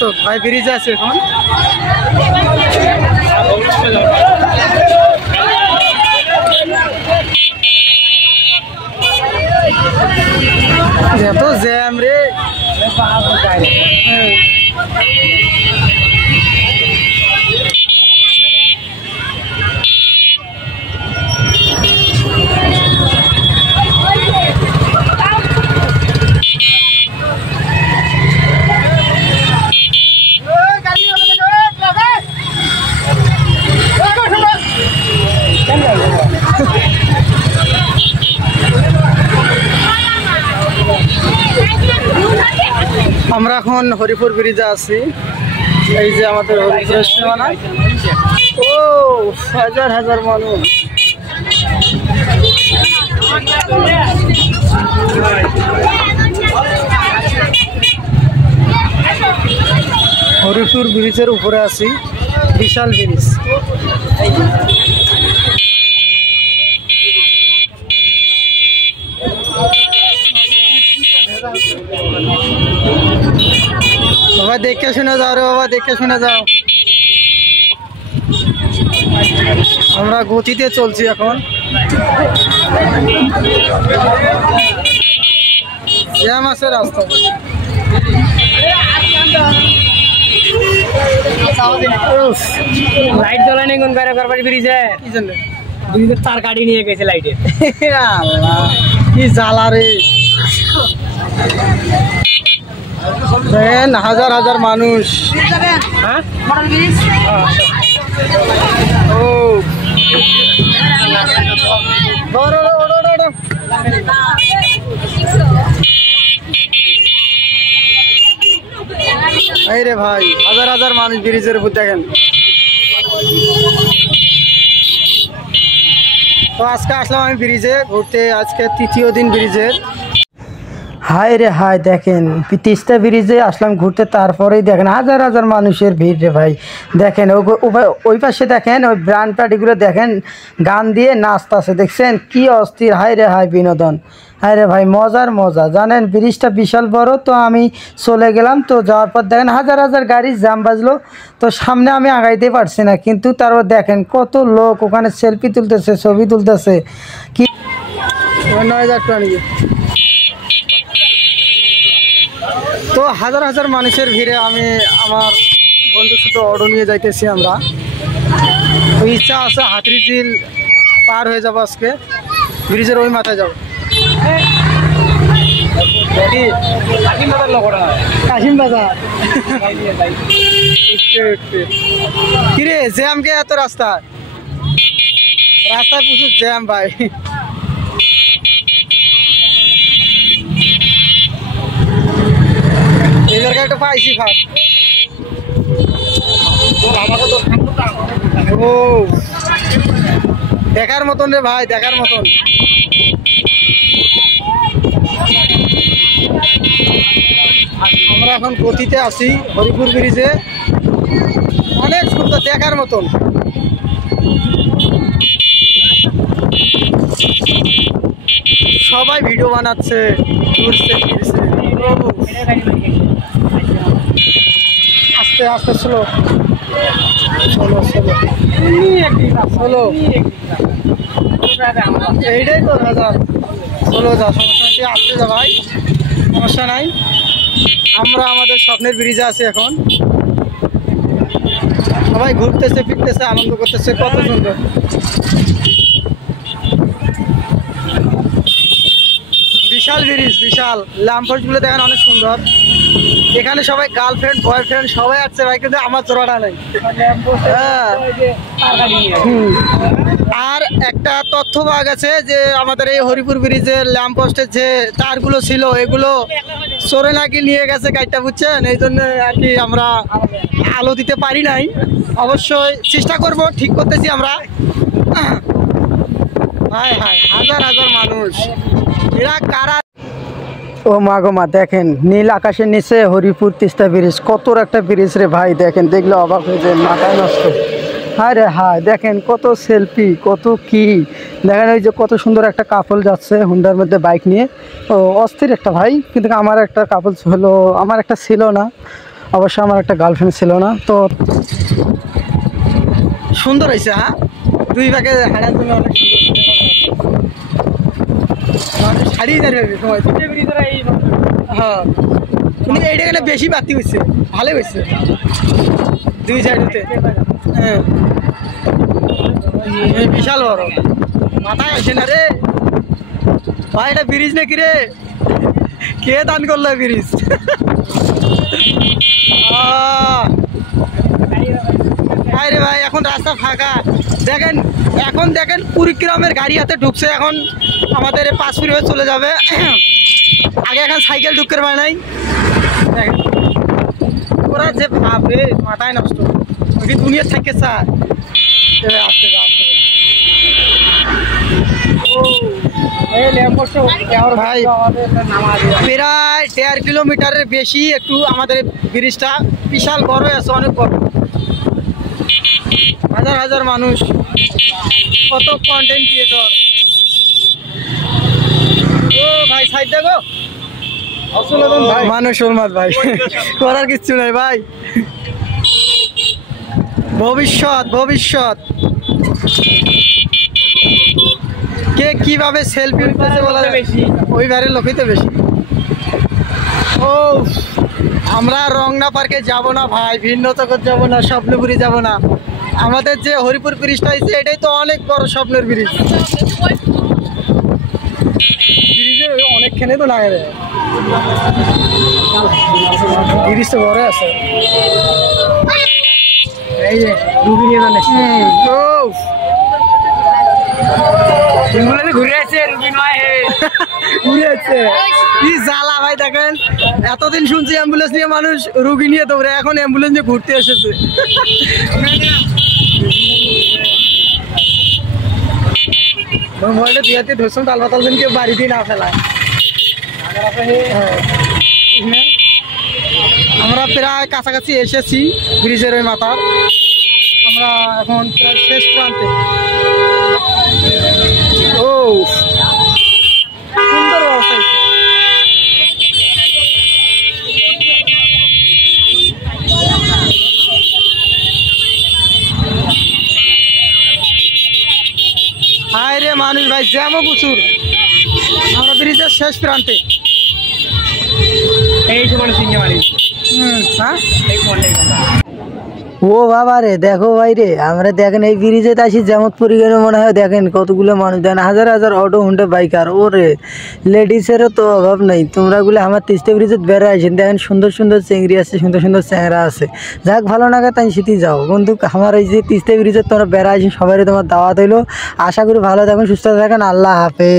তো ভাই ব্রিজে আছে এখন। এত জ্যাম রে। আমরা এখন হরিপুর ব্রিজে আছি। এই যে আমাদের হরিপুরের সীমানা। ও হাজার হাজার মানুষ। হরিপুর ব্রিজের উপরে আছি, বিশাল ব্রিজ। বাবা দেখে শুনে যাও রে বাবা, দেখে শুনে যাও। আমরা গতিতে চলছি এখন। জ্যাম আছে রাস্তা। লাইট জ্বলানি কোন করে করবার ব্রিজে কি জানলে ব্রিজের তার কাটি নিয়ে গেছে লাইটে। কি জ্বালা রে। দেখেন হাজার হাজার মানুষ। হ্যাঁ ও এই রে ভাই, হাজার হাজার মানুষ ব্রিজের উপর দেখেন। তো আজকে আসলাম আমি ব্রিজে ঘুরতে, আজকে তৃতীয় দিন ব্রিজের। হাই রে হাই, দেখেন তিস্তা ব্রিজে আসলাম ঘুরতে, তারপরেই দেখেন হাজার হাজার মানুষের ভিড় রে ভাই। দেখেন ওই পাশে দেখেন ওই ব্র্যান্ড পার্টিগুলো দেখেন গান দিয়ে নাচতেছে, দেখছেন কি অস্থির। হাই রে হাই বিনোদন। হাই রে ভাই মজার মজা। জানেন ব্রিজটা বিশাল বড়। তো আমি চলে গেলাম, তো যাওয়ার পর দেখেন হাজার হাজার গাড়ি জ্যাম বাজলো। তো সামনে আমি আগাইতে পারছি না, কিন্তু তারপর দেখেন কত লোক ওখানে সেলফি তুলতেছে, ছবি তুলতেছে। কি 9000 টাকা নিয়ে। তো হাজার হাজার মানুষের ভিড়ে আমি আমার বন্ধুর সাথে অটো নিয়ে যাইতেছি। আমরা তো ইচ্ছা আছে হাতিঝিল পার হয়ে যাবো, আজকে ব্রিজের ওই মাথায় যাবো। কাশিম বাজার কিরে জ্যাম কে এত রাস্তায় প্রচুর জ্যাম ভাই। এই জায়গায় একটা পাইছি ফাঁক। ও দেখার মতন রে ভাই, দেখার মতন। আমরা এখন গতিতে আছি হরিপুর ব্রিজে, অনেক সুন্দর, দেখার মতন। সবাই ভিডিও বানাচ্ছে, আস্তে আস্তে স্লো স্লো স্লো স্লো। এইটাই তো দাদা, স্লো যা, সমস্যা নেই, আসতে যা ভাই, সমস্যা নাই। আমরা আমাদের স্বপ্নের ব্রিজে আছি এখন। সবাই ঘুরতেছে ফিরতেছে, আনন্দ করতেছে, কত সুন্দর। বিশাল ব্রিজ, বিশাল। ল্যাম্পপোস্ট গুলো দেখেন অনেক সুন্দর। এখানে সবাই গার্লফ্রেন্ড বয়ফ্রেন্ড সবাই আসছে ভাই, কিন্তু আমার জোড়াটা নেই। আর একটা তথ্য পাওয়া গেছে যে আমাদের এই হরিপুর ব্রিজের ল্যাম্পপোস্টের যে তারগুলো ছিল এগুলো চোরে নাকি নিয়ে গেছে গাড়িটা, বুঝছেন? এই জন্য আর কি আমরা আলো দিতে পারি নাই। অবশ্যই চেষ্টা করব, ঠিক করতেছি আমরা। হায় হায়, হাজার হাজার মানুষ, এরা কারা? ও মা গো মা, দেখেন নীল আকাশের নিচে হরিপুর তিস্তা ব্রিজ, কত একটা ব্রিজ রে ভাই। দেখেন, দেখলে অবাক হয়ে যায়, মাথায় নষ্ট। হায় রে হায়, দেখেন কত সেলফি, কত কি দেখেন। ওই যে কত সুন্দর একটা কাপল যাচ্ছে হুন্ডার মধ্যে বাইক নিয়ে। ও অস্থির একটা ভাই, কিন্তু আমার একটা কাপল হলো, আমার একটা ছিল না। অবশ্য আমার একটা গার্লফ্রেন্ড ছিল না। তো সুন্দর হয়েছে, হ্যাঁ, দুই ভাগে হাড়ার জন্য অনেক সুন্দর শাড়ি সময় হ্যাঁ, কিন্তু এইটা গেলে বেশি বাতি হয়েছে, ভালো হয়েছে দুই সাইডতে। হ্যাঁ, বিশাল বড়, মাথায় আসে না রে ভাই, এটা ব্রিজ নাকি রে? কে দান করলো ব্রিজ? রে ভাই, এখন রাস্তা ফাঁকা দেখেন, এখন দেখেন কুড়িগ্রামের গাড়ি হাতে ঢুকছে, এখন আমাদের পাঁচপুর হয়ে চলে যাবে। আগে এখন সাইকেল ঢুকতে পারে নাই, দেখেন ওরা যে ভাবে মাথায় নষ্ট, ওই দুনিয়া থেকে স্যার আসতে আসতে ভাই প্রায় 1.5 কিলোমিটারের বেশি একটু আমাদের ব্রিজটা বিশাল বড় আছে, অনেক বড়, হাজার হাজার মানুষ, কত কন্টেন্ট ক্রিয়েটর। ও ভাই সাইড দেখো, মানুষ উন্মাদ ভাই, করার কিচ্ছু নাই ভাই, ভবিষ্যৎ ভবিষ্যৎ। কে কিভাবে সেলফি উঠতেছে বলা বেশি, ওই বারের লোকই তো বেশি। ও আমরা রংনা পার্কে যাব না ভাই, ভিন্ন জগৎ যাব না, স্বপ্নপুরি যাব না, আমাদের যে হরিপুর ব্রিজটা হয়েছে এটাই তো অনেক বড় স্বপ্নের ব্রিজ। ব্রিজে অনেকখানে তো লাগে রে, ব্রিজ তো বড় আছে। এই যে রুবি নিয়ে ঘুরে আছে, রুবি নয় ঘুরে আছে, কি জ্বালা ভাই। দেখেন এতদিন শুনছি অ্যাম্বুলেন্স নিয়ে মানুষ রুগী নিয়ে দৌড়ে, এখন অ্যাম্বুলেন্স নিয়ে ঘুরতে এসেছে। মোবাইলটা দিয়ে ধরছেন তাল পাতালছেন, কেউ বাড়িতেই না ফেলায়। আমরা প্রায় কাছাকাছি এসেছি ব্রিজের ওই মাথার, আমরা এখন প্রায় শেষ প্রান্তে। ও সুন্দর ব্যবস্থা হয়েছে। হায় রে মানুষ ভাই, জ্যামও প্রচুর, আমরা ব্রিজের শেষ প্রান্তে। এই সময় সিঙ্গে মারি, হ্যাঁ ও বাবা রে, দেখো ভাই রে, আমরা দেখেন এই ব্রিজে আসি জামতপুরি গেলে মনে হয় দেখেন কতগুলো মানুষ, দেখেন হাজার হাজার অটো হুন্ডে বাইকার। ও রে লেডিসেরও তো অভাব নেই, তোমরা গুলো আমার তিস্তা ব্রিজে বেড়ে আসেন, দেখেন সুন্দর সুন্দর চেংড়ি আছে, সুন্দর সুন্দর চ্যাংরা আছে, যাক ভালো লাগে তাই সেটি যাও। কিন্তু আমার এই যে তিস্তা ব্রিজে তোমরা বেড়ে আসেন, সবাই তোমার দাওয়াত হইলো। আশা করি ভালো থাকুন, সুস্থ থাকেন, আল্লাহ হাফেজ।